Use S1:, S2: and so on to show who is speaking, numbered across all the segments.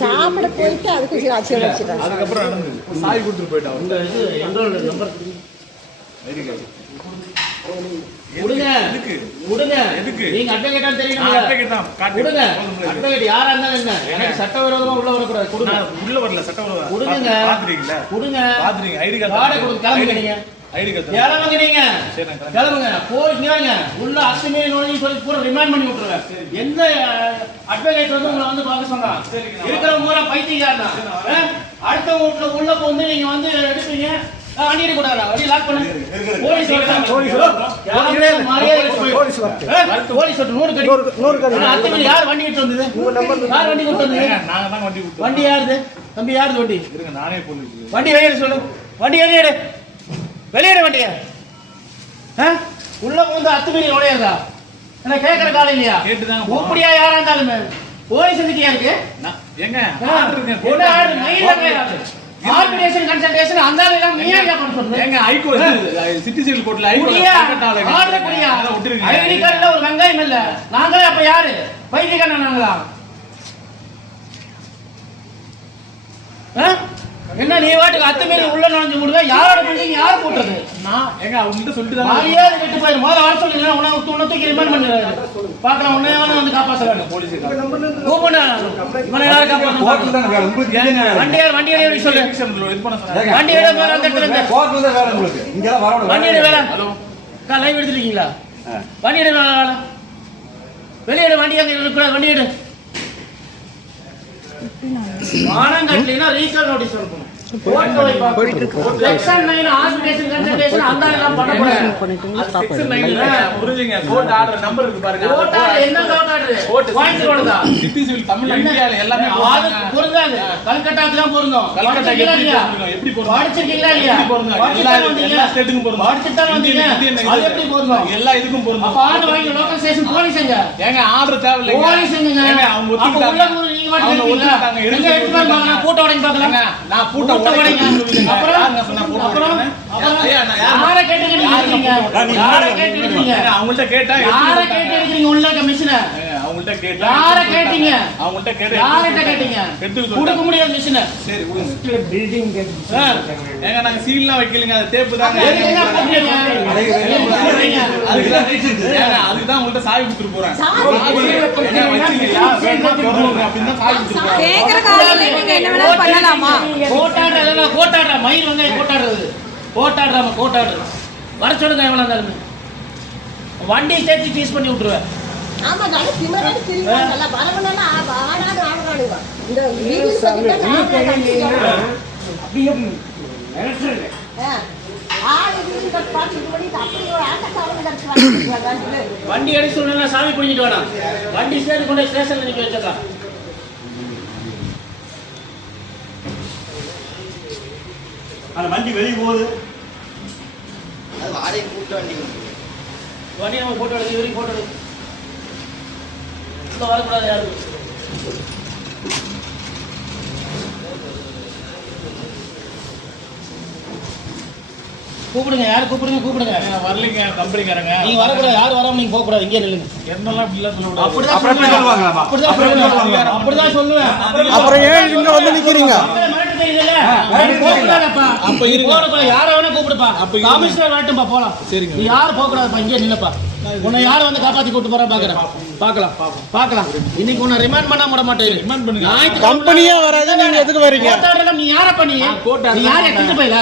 S1: சாப்பிட போயிட்டு அதுக்கு அச்சியம் வச்சுட்டேன்
S2: அதுக்கப்புறம் நடந்தது சாய் கொடுத்துட்டு போயிட்டான்
S3: உங்க இது என்ரோல் நம்பர்
S2: ஐடி கார்டு
S3: விடுங்க
S2: எதுக்கு?
S3: விடுங்க
S2: எதுக்கு?
S3: நீங்க அட்வொகேட்டா
S2: நான்
S3: தெரியும்
S2: advocate தான். காட்டு.
S3: விடுங்க யாரா இருந்தாலும் என்ன? எனக்கு சட்டவிரோதமா உள்ள வரக்கூடாது. கொடுங்க.
S2: உள்ள வரல சட்டம்
S3: கொடுங்க
S2: பாத்துறீங்களா
S3: கொடுங்க
S2: பாத்துறீங்க ஐடி
S3: கார்டை
S2: கார்டு
S3: கொடுங்க. கிளம்புங்க நீங்க.
S2: ஐடி கார்டு
S3: கிளம்புங்க நீங்க. கிளம்புங்க. இங்க வாங்க உள்ள அத்துமே நோய் சொல்லி பூரா ரிமைண்ட் பண்ணி விட்டுருவேன் எந்த அட்வொகேட் வந்து உங்களை வந்து பார்க்க சொன்னா? இருக்கிற பூரா பைத்தியக்காரன்? தான். ஆ? அடுத்த வீட்டுல உள்ள வந்து நீங்க வந்து எடுப்பீங்க வண்டி எடுக்க கூடாதா? வண்டி லாக் பண்ணு. போலீஸ் ஆ? போலீஸ் வரட்டும். நூறு கடி. ஆனா, அத்துமீறி யார் வண்டி எடுத்து வந்தது? யார் வண்டி கொண்டு வந்தது?
S2: நாங்க தான் வண்டி
S3: வண்டி யாருது? தம்பி யாருது வண்டி?
S2: இருங்க நானே போலீஸ்
S3: வண்டி வெளியேடு சொல்லு. வண்டி வெளியேடு வெளியேடு வண்டிய? உள்ள வந்து அத்துமீறி நுழையாதா என்ன கேட்கற காலம் இல்லையா
S2: கேட்டுதாங்க போனோம்.
S3: உருப்படியா யாரா இருந்தாலுமே போலீஸ் எதுக்கியா இருக்கு
S2: நான் ஏங்க
S3: ஆ?
S2: ஆர்டர் இருக்குங்க
S3: ஒண்ணு ஆடு, மெயில்ல கிடையாது. ஆர்கனைசேஷன் கன்சல்டேஷன் அந்த எல்லாம் நீயா ஏன் பண்ண?
S2: ஏங்க ஹைகோர்ட் சிட்டி சிவில் கோர்ட்ல? ஹைகோர்ட்
S3: ஆர்டர் குடியா? ஐடி
S2: விட்டுருங்க
S3: கார்டுல ஒரு வெங்காயம் இல்ல நாங்களே அப்ப யாரு பைத்தியக்காரன் நாங்களா ஆ? என்ன நீ வாட்டுக்கு அத்துமீறி உள்ள நுழைஞ்சு விடுவேன் யாரோட பில்டிங் யார் போட்டது
S2: நான் ஏங்க அவங்ககிட்ட சொல்லிட்டு தான்
S3: மரியாதை விட்டு போயிரு. முதல்ல வர சொல்லி உன்னை உன்னை தூக்கி ரிமைண்ட் பண்ணிடுறாரு. பாக்கலாம் உன்னை வேணும் வந்து காப்பாற்ற வேண்டும்
S2: போலீஸ்
S3: கூப்பிடு இவனை யாரும் காப்பாற்ற
S2: ஏங்க
S3: வண்டி ஏறு, வண்டி ஏறி எப்படி சொல்லு.
S2: இது பண்ண சொன்னாங்க?
S3: வண்டி ஏற போற அந்த இடத்துல இருந்து. வண்டி எடு வேலை
S2: ஹலோ.
S3: அக்கா லைவ் எடுத்துருக்கீங்களா? வண்டி எடு வேலை வேலை வெளியே எடு வண்டி அங்கே இருக்கக்கூடாது வண்டி எடு.
S2: எல்லா- இதுக்கும்
S3: ஸ்டேஷன் போலீஸ் எங்க?
S2: ஏங்க ஆர்டர் ஏங்க, அவங்க
S3: பூட்டை உடைங்க பார்க்கலாம்.
S2: நான் பூட்டை
S3: உடைங்க. அப்புறம்? அப்புறம்?
S2: யாரு-
S3: கேட்டு
S2: அவங்கள்ட்ட கேட்டா
S3: யாரை கேட்டு உள்ள?
S2: ஏங்க, அவங்கள்ட்ட கேட்டா
S3: யாரை கேட்டீங்க?
S2: அவங்கள்ட்ட கேட்டா
S3: யார்கிட்ட கேட்டீங்க?
S2: எடுத்து
S3: கொடுக்க. முடியாது மிஷினை.
S2: சரி. ஏங்க நாங்க சீல்லாம் வைக்கலங்க. அது டேப்பு தாங்க
S3: எதுக்கு என்ன கூப்பிடுறீங்க? எதுக்கு கூப்பிடுறீங்க?
S2: அதுக்குதான் உங்கள்ட்ட சாவி கொடுத்துட்டு போறேன். தான்.
S4: கேக்குற காலையில நீங்க என்ன வேணாலும் பண்ணலாமா?
S3: கோட்டாடுறதுல கோட்டாடுற மயில் வந்து கோட்டாடுறது கோட்டாடுறாம கோட்டாடுறது வர சொல்லுங்க எவ்வளோ இருந்தாலுமே. வண்டி சேர்த்து சீஸ் பண்ணி விட்டுருவேன்.
S1: ஆமா நானும் திமிராடி திரிவாங்கல்ல வரவனால ஆடாடு ஆடுறானுங்க இந்த வீடு சொல்லிட்டு ஆடு வீடு கட்டு
S3: வண்டி எடுத்து சொல்லணும்னா சாமி பிடிச்சிட்டு வேணாம் வண்டி சேர்த்து கொண்டு ஸ்டேஷன்ல நிக்க வச்சிடலாம்
S5: அந்த வண்டி வெளியே போகுது.
S3: வண்டி. நம்ம போட்டோ எடுத்து வரைக்கும் போட்டோ எடுத்து. வரக்கூடாது யாரும் கூப்பிடுங்க யார் கூப்பிடுங்க கூப்பிடுங்க
S2: வரலைங்க கம்பெனிக்காரங்க
S3: நீங்க வரக்கூடாது யார் வராம நீங்க போக கூடாது இங்கே நில்லுங்க
S2: என்னெல்லாம் இப்படிலாம் சொல்லக்கூடாது
S3: அப்படிதான்? அப்படிதான் சொல்லுவேன்.
S5: சொல்லுவாங்க?
S3: அப்படிதான் சொல்லுவேன்
S6: அப்புறம் ஏன் இங்க வந்து நிக்கிறீங்க.
S2: அப்ப.
S3: யாரை வேணா கூப்பிடுப்பா.
S2: அப்ப.
S3: கமிஷனர் வரட்டும்பா, போலாம்.
S2: சரிங்க.
S3: நீ யாரும் போகக்கூடாதுப்பா, இங்கேயே நில்லுப்பா. உன்னை யாரை வந்து காப்பாத்தி கூட்டிட்டு போறா பாக்குறேன். பார்க்கலாம். பார்க்கலாம். இன்னைக்கு உன்னை ரிமாண்ட் பண்ணாம விட மாட்டேன்.
S2: ரிமாண்ட் பண்ணுங்க.
S6: கம்பெனியே வராது நீங்க எதுக்கு வரீங்க
S3: நீ யாரப்பா நீ? யாரை எடுத்துட்டு போயில?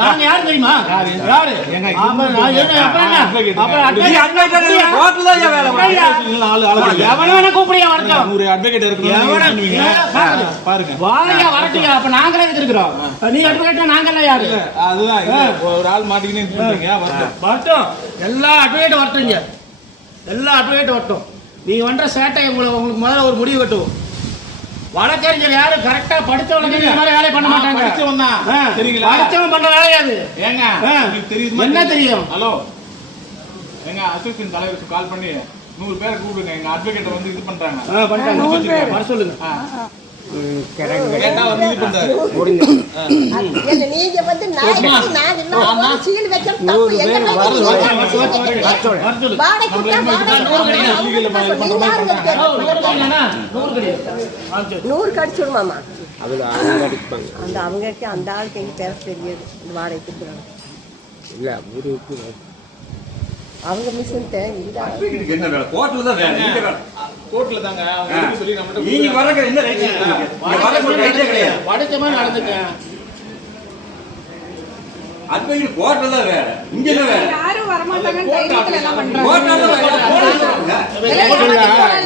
S3: நாங்க யாரு தெரியுமா? யாரு? கூப்பிடியா வரட்டும்.
S2: ஒரு அட்வொகேட்
S3: பாருங்க. வாயா வரட்டுங்க. அப்ப நாங்களே இருக்கிறோம் நீ அட்வொகேட் நாங்கெல்லாம் யாரு?
S2: அதுதான். ஒரு ஆள் இருக்கீங்க வரட்டும்.
S3: வரட்டும். எல்லா அட்வொகேட் வரட்டுங்க. எல்லா அட்வொகேட் வரட்டும். நீ பண்ற சேட்டை உங்களுக்கு உங்களுக்கு முதல்ல ஒரு முடிவு கட்டும் வழக்கறிஞர் யாரு? கரெக்டா படிச்சவனுக்கு இந்த மாதிரி வேலையை பண்ண மாட்டாங்க.
S2: படிச்சவன் தான். சரிங்களா?
S3: படிச்சவன் பண்ற வேலையாது
S2: ஏங்க
S3: ஆ.
S2: உங்களுக்கு தெரியுமா
S3: என்ன தெரியும்?
S2: ஹலோ. எங்க அசோசியேஷன் தலைவருக்கு கால் பண்ணி நூறு பேரை கூப்பிடுங்க. எங்க அட்வொகேட் வந்து இது பண்றாங்க.
S3: வர சொல்லுங்க.
S1: நீங்க வந்து நான் எப்படி நான் இல்லாம சீல் தப்பு என்ன வாடகை கொடுத்தா
S3: நூறு
S1: கடிச்சிடுமாமா அந்த அவங்களுக்கு அந்த ஆளுக்கு எங்க பேர தெரியாது. வாடகை கொடுக்குறாங்க அவங்க மிஷின்
S5: தான் வேலை.
S2: கோர்ட்ல தாங்க. அவங்க சொல்லி நம்மகிட்ட
S5: நீங்க வர்றதுக்கு என்ன ரைட் இங்க வர்றதுக்கு ரைட்டே கிடையாது
S3: படிச்ச மாதிரி நடந்துக்கேன்
S5: அட்வொகேட் கோர்ட்ல தான் வேலை இங்க என்ன வேலை
S4: யாரும் வரமாட்டாங்கன்னு தைரியத்துல எல்லாம் பண்றாங்க.
S5: கோர்ட்ல தான்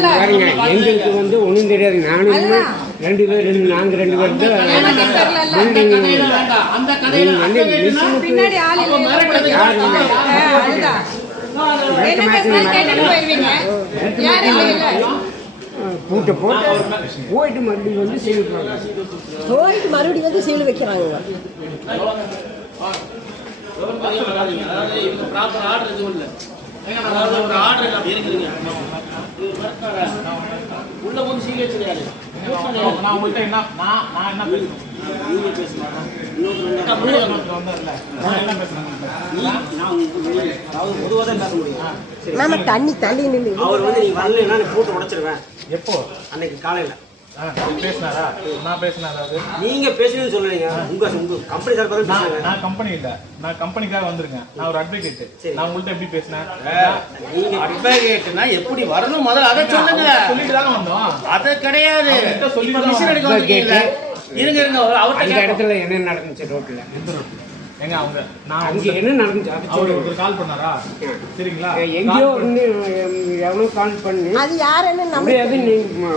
S7: பாருங்க எங்களுக்கு வந்து ஒண்ணும் தெரியாது. நானும் ரெண்டு பேர் ரெண்டு நாங்க ரெண்டு பேர் தான்
S3: அந்த கதையில அந்த
S4: பின்னாடி ஆள் இல்லை
S7: யாரும் இல்லை.
S4: அதுதான்.
S7: பூட்டை போட்டு போயிட்டு மறுபடியும் வந்து செய்து
S1: போயிட்டு மறுபடியும் வந்து சீல் வைக்கிறாங்க.
S3: உள்ள போய் சீல் வச்சிருக்காரு.
S2: நான் உங்கள்ட்ட என்ன நான் நான் என்ன பேசுறேன்
S1: மாமா தண்ணி தள்ளி நின்று
S8: அவர் வந்து நீங்க வரலைன்னா நான் போட்டு உடைச்சிருவேன்.
S2: எப்போ?
S8: அன்னைக்கு காலையில.
S2: பேசினாரா? நான் பேசினாரா அது?
S8: நீங்க பேசுறீங்கன்னு சொல்லலைங்க உங்க உங்க கம்பெனி சார் தான்
S2: நான் கம்பெனி இல்ல. நான் கம்பெனிக்காக வந்திருக்கேன். நான் ஒரு அட்வொகேட்
S8: சரி.
S2: நான் உங்கள்ட்ட எப்படி பேசினேன்?
S3: நீங்க எப்படி வரணும்? முதல்ல அதை சொல்லுங்க.
S2: சொல்லிட்டு தானே வந்தோம்.
S3: அது கிடையாது.
S2: சொல்லி
S3: இருங்க இருங்க
S7: அந்த. இடத்துல என்ன நடந்துச்சு ரோட்ல
S2: எங்க அவங்க? நான்
S7: அங்க என்ன நடந்துச்சு? அது
S2: அவர் ஒருத்தர் கால் பண்ணாரா? சரிங்களா?
S7: எங்கேயோ வந்து எவனோ கால் பண்ணி
S1: அது யாருன்னு நம்ம
S7: முடியாது நீங்க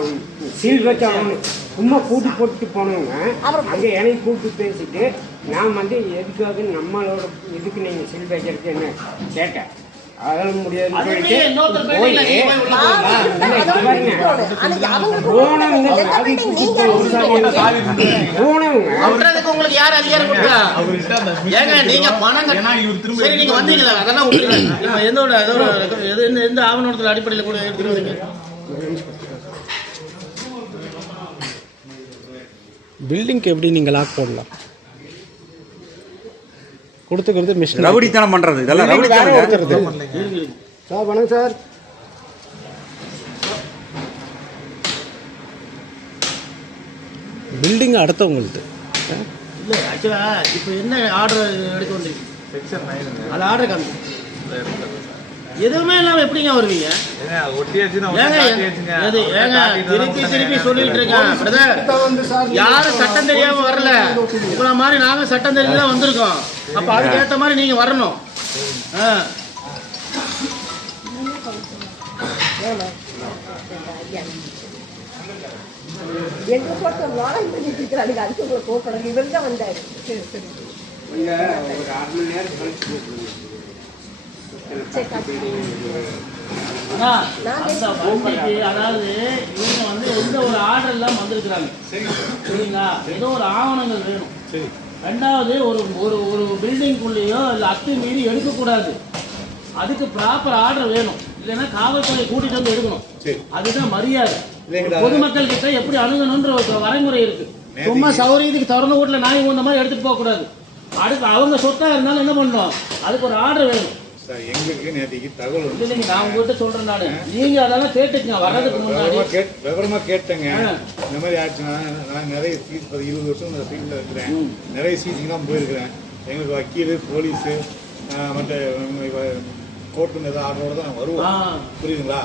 S7: சீல் வச்சாங்க சும்மா கூட்டி போட்டு போனவங்க
S1: அப்புறம்
S7: அங்க என்னை கூப்பிட்டு பேசிட்டு நான் வந்து எதுக்காக நம்மளோட இதுக்கு நீங்க சீல் வைக்கிறதுக்கு என்ன கேட்டேன். முடியாதுன்னு சொல்லிட்டு
S3: கொட்டுறதுக்கு உங்களுக்கு யார் அதிகாரம் கொடுத்தா? ஏங்க நீங்க பணம் சரி நீங்க வந்தீங்களா அதெல்லாம் எந்த ஒரு எந்த ஆவணத்தில் அடிப்படையில் கூட எடுத்துட்டு வந்தீங்க?
S6: பில்டிங்க்கு எப்படி நீங்கள் லாக் போடலாம்? கொடுத்துக்கிறது மிஷின்
S5: ரவுடித்தனம் பண்றது. இதெல்லாம் ரவுடித்தனம்
S6: ஒருத்தருது சார் வணக்கம் சார். பில்டிங் அடுத்தவங்களுது
S3: இல்ல ஆக்சுவலா இப்போ என்ன ஆர்டர் எடுக்க வந்தீங்க? அது ஆர்டர் காமி எதுவுமே இல்லாம எப்படிங்க வருவீங்க? திருப்பி திருப்பி சொல்லிட்டு இருக்கேன் பிரதர் யாரும் சட்டம் தெரியாம வரல. உங்களை மாதிரி நாங்க சட்டம் தெரிஞ்சு தான் வந்திருக்கோம். அப்ப அதுக்கு ஏத்த மாதிரி நீங்க வரணும்.
S1: எங்க போட்டு வாடகை பண்ணிட்டு இருக்கிறாங்க அதுக்கு உங்களை கூப்பிடுறாங்க இவர் தான் வந்தாரு. சரி சரி.
S7: ஒரு அரை மணி நேரம் கழிச்சு கூப்பிடுங்க.
S1: சரி காட்டு.
S3: அண்ணா, அந்த வண்டிக்கு அதாவது இவங்க வந்து எந்த ஒரு ஆர்டர் இல்லாம வந்திருக்கிறாங்க. சரிங்களா ஏதோ ஒரு ஆவணங்கள் வேணும். ரெண்டாவது ஒரு ஒரு ஒரு பில்டிங்குள்ளேயோ இல்லை அத்து மீறி எடுக்கக்கூடாது. அதுக்கு ப்ராப்பர் ஆர்டர் வேணும். இல்லைன்னா காவல்துறை கூட்டிட்டு வந்து எடுக்கணும். அதுதான் மரியாதை. பொதுமக்கள் கிட்ட எப்படி அணுகணுன்ற ஒரு வரைமுறை இருக்கு. சும்மா சௌரியத்துக்கு திறந்த வீட்டுல நாய் இந்த மாதிரி எடுத்துட்டு போக கூடாது அவங்க சொத்தா இருந்தாலும் என்ன பண்ணணும் அதுக்கு ஒரு ஆர்டர் வேணும்.
S9: சார் எங்களுக்கு நேற்றுக்கு தகவல் வந்து
S3: இல்லைங்க நான் உங்ககிட்ட சொல்றேன் நானு. நீங்க அதெல்லாம் கேட்டுக்கங்க வர்றதுக்கு முன்னாடி.
S9: விவரமா கேட் விவரமா கேட்டேங்க. இந்த மாதிரி ஆச்சுன்னா நான் நிறைய சீட் பத்து இருபது வருஷம் இந்த ஃபீல்டில் இருக்கிறேன். நிறைய சீட்டுக்கெல்லாம் போயிருக்கிறேன். எங்களுக்கு வக்கீல் போலீஸு மற்ற கோர்ட்டுன்னு ஏதாவது ஆர்டரோட தான் வருவோம். புரியுதுங்களா?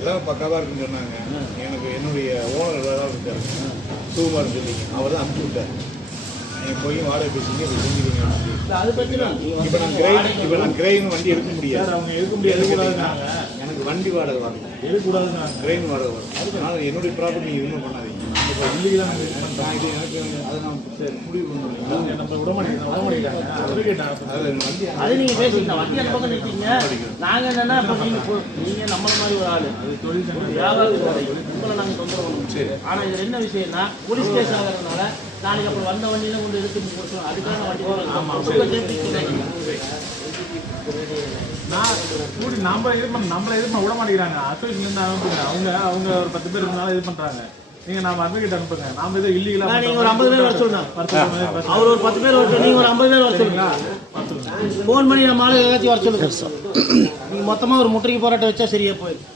S9: எல்லாம் பக்காவாக இருக்குன்னு சொன்னாங்க. எனக்கு என்னுடைய ஓனர் வேறு இருக்காரு. சுகுமார் சொல்லி அவர் தான் அனுப்பிச்சு விட்டார். நீங்கள் போய் வாடகை பேசிங்க
S3: பத்தி தான்
S9: இப்போ நான் கிரைன் இப்போ நான் கிரைன் வண்டி எடுக்க முடியாது.
S2: அவங்க எடுக்க முடியாது.
S9: எனக்கு வண்டி வாடகை வரணும்.
S2: எடுக்கக்கூடாதுன்னாங்க.
S9: கிரைன் வாடகை வரும் அதனால என்னுடைய ப்ராப்பர்ட்டி நீங்கள் எதுவுமே பண்ணாதீங்க.
S2: இப்போ இல்லீகலாக நாங்கள்
S9: நான் இது எனக்கு அதை நான் சரி, முடிவு பண்ணுறேன்
S2: நம்ம விட மாட்டேங்கிறோம் விட மாட்டேங்கிறாங்க advocate நான்
S9: அது வண்டி
S3: அந்த பக்கம் நிறுத்திங்க நாங்க என்னன்னா இப்ப நீங்க போ- நீங்க நம்மள மாதிரி ஒரு ஆளு. ஒரு வியாபாரத்துக்கு உங்களை தொந்தரவு பண்ணுவோம் ஆனா இது என்ன விஷயம்னா போலீஸ் கேஸ் ஆகிறதுனால நாளைக்கு அப்புறம் வந்த வண்டியில கொண்டு எடுத்து கொடுத்தோம் அதுக்கான வண்டி
S2: நான் கூடி நம்ம இது பண்ண நம்மள இது பண்ண விட மாட்டேங்கிறாங்க. அசோசியேஷன் இருந்து அனுப்புங்க. அவங்க அவங்க ஒரு பத்து பேர் இருந்தாலும் இது பண்றாங்க. நீங்க நாம அட்வொகேட் அனுப்புங்க. நாம ஏதோ இல்லீகலா
S3: நீங்க ஒரு ஐம்பது பேர் வர சொல்லுங்க அவர் ஒரு பத்து பேர் வர நீங்க ஒரு ஐம்பது பேர் வர சொல்லுங்க. ஃபோன் பண்ணி நம்ம ஆளு எல்லாத்தையும் வர சொல்லுங்க. நீங்க மொத்தமா ஒரு முற்றுகை போராட்டம் வச்சா சரியா போயிடும்.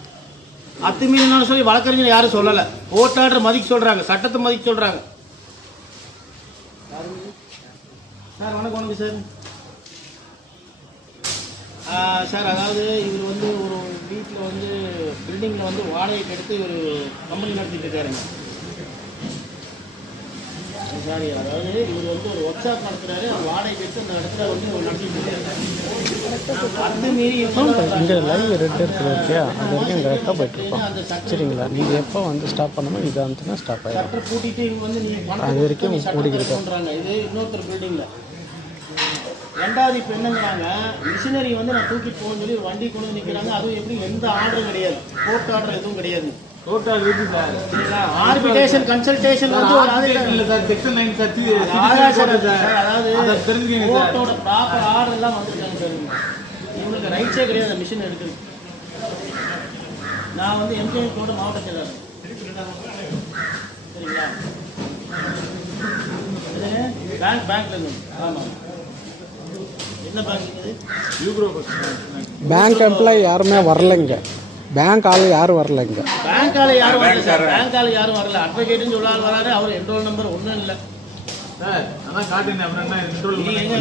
S3: அத்துமீறினாலும் சொல்லி வழக்கறிஞர் யாரும் சொல்லல. ஓட்டாளர் மதிக்க சொல்றாங்க. சட்டத்தை மதிக்க சொல்றாங்க. சார் வணக்கம் வணக்கம் சார். சார் அதாவது இவர் வந்து ஒரு வீட்டில் வந்து பில்டிங்கில் வந்து வாடகைக்கு எடுத்து ஒரு கம்பெனி நடத்திட்டு இருக்காருங்க. சாரி அதாவது இவர் வந்து ஒரு ஒர்க் ஷாப் நடத்துறாரு அவர் வாடகைக்கு எடுத்து அந்த இடத்துல வந்து ஒரு
S6: இங்கே லைவ் ரெட் அது வரைக்கும் கரெக்டாக
S3: சட்ட
S6: சரிங்களா நீங்கள் எப்போ வந்து ஸ்டாப் பண்ணணுமோ இது வந்துன்னா ஸ்டாப் ஆகிடும்
S3: இவங்க வந்து
S6: அது வரைக்கும்
S3: பண்றாங்க இது இன்னொருத்தர் பில்டிங்ல ரெண்டாவது இப்போ என்னங்கிறாங்க மிஷினரி வந்து நான் தூக்கிட்டு போகணும்னு சொல்லி வண்டி கொண்டு நிற்கிறாங்க அதுவும் எப்படி எந்த ஆர்டரும் கிடையாது. கோர்ட் ஆர்டர் எதுவும் கிடையாது. ஆர்பிடேஷன் கன்சல்டேஷன் வந்து ஒரு ஆர்டர்
S2: இல்ல சார் செக்ஷன் நைன் சார்
S3: அதாவது கோர்ட்டோட ப்ராப்பர் ஆர்டர் எல்லாம் வந்திருக்காங்க சார் இவங்களுக்கு ரைட்ஸே கிடையாது மிஷின் எடுக்கிறது. நான் வந்து எம்ஜிஏ கோர்ட் மாவட்ட செயலாளர். சரிங்களா? பேங்க் பேங்க்ல இருந்து. ஆமாம் என்ன பேங்க் இது?
S2: யூக்ரோ
S6: பேங்க் எம்ப்ளாயி யாருமே வரலைங்க. பேங்க் ஆள் யாரும் வரல இங்கே.
S3: பேங்க் ஆளு யாரும் வரல சார் பேங்க் ஆளு யாரும் வரல. அட்வொகேட்னு சொல்ல ஆள் வராரு. அவர் என்ரோல் நம்பர் ஒன்றும் இல்லை.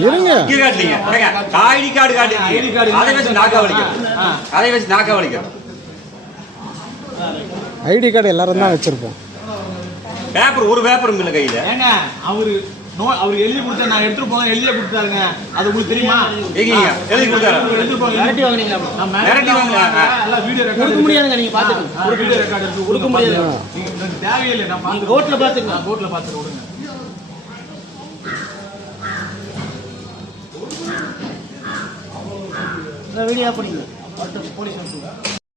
S6: இருங்க.
S5: ஐடி கார்டு அதை வச்சு நாக்கா வலிக்கும். அதை வச்சு நாக்கா வலிக்கும்.
S6: ஐடி கார்டு எல்லாரும் தான் வச்சுருப்போம்.
S5: பேப்பர் ஒரு பேப்பரும் இல்லை கையில.
S2: ஏங்க அவரு நோ அவர் எழுதி கொடுத்தா நான் எடுத்துட்டு போனா எழுதியே கொடுத்தாருங்க அது உங்களுக்கு தெரியுமா?
S5: எழுதி கொடுத்தாரு?
S2: எடுத்துட்டு போங்க
S3: மிரட்டி வாங்குனீங்களா
S2: நான்
S5: மிரட்டி வாங்குனாங்க.
S2: எல்லாம் வீடியோ
S3: கொடுக்க
S2: ரெக்கார்ட்
S3: முடியாதுங்க நீங்க பாத்துக்கோங்க
S2: ஒரு வீடியோ ரெக்கார்ட் இருக்கு
S3: கொடுக்க
S2: முடியாது. நீங்க எனக்கு தேவையில்லை நான்
S3: நீங்க
S2: பார்த்து
S3: கோர்ட்ல பாத்துக்கோங்க
S2: கோர்ட்ல பார்த்துட்டு விடுங்க
S3: வீடியோ பண்ணிங்க போலீஸ் வந்து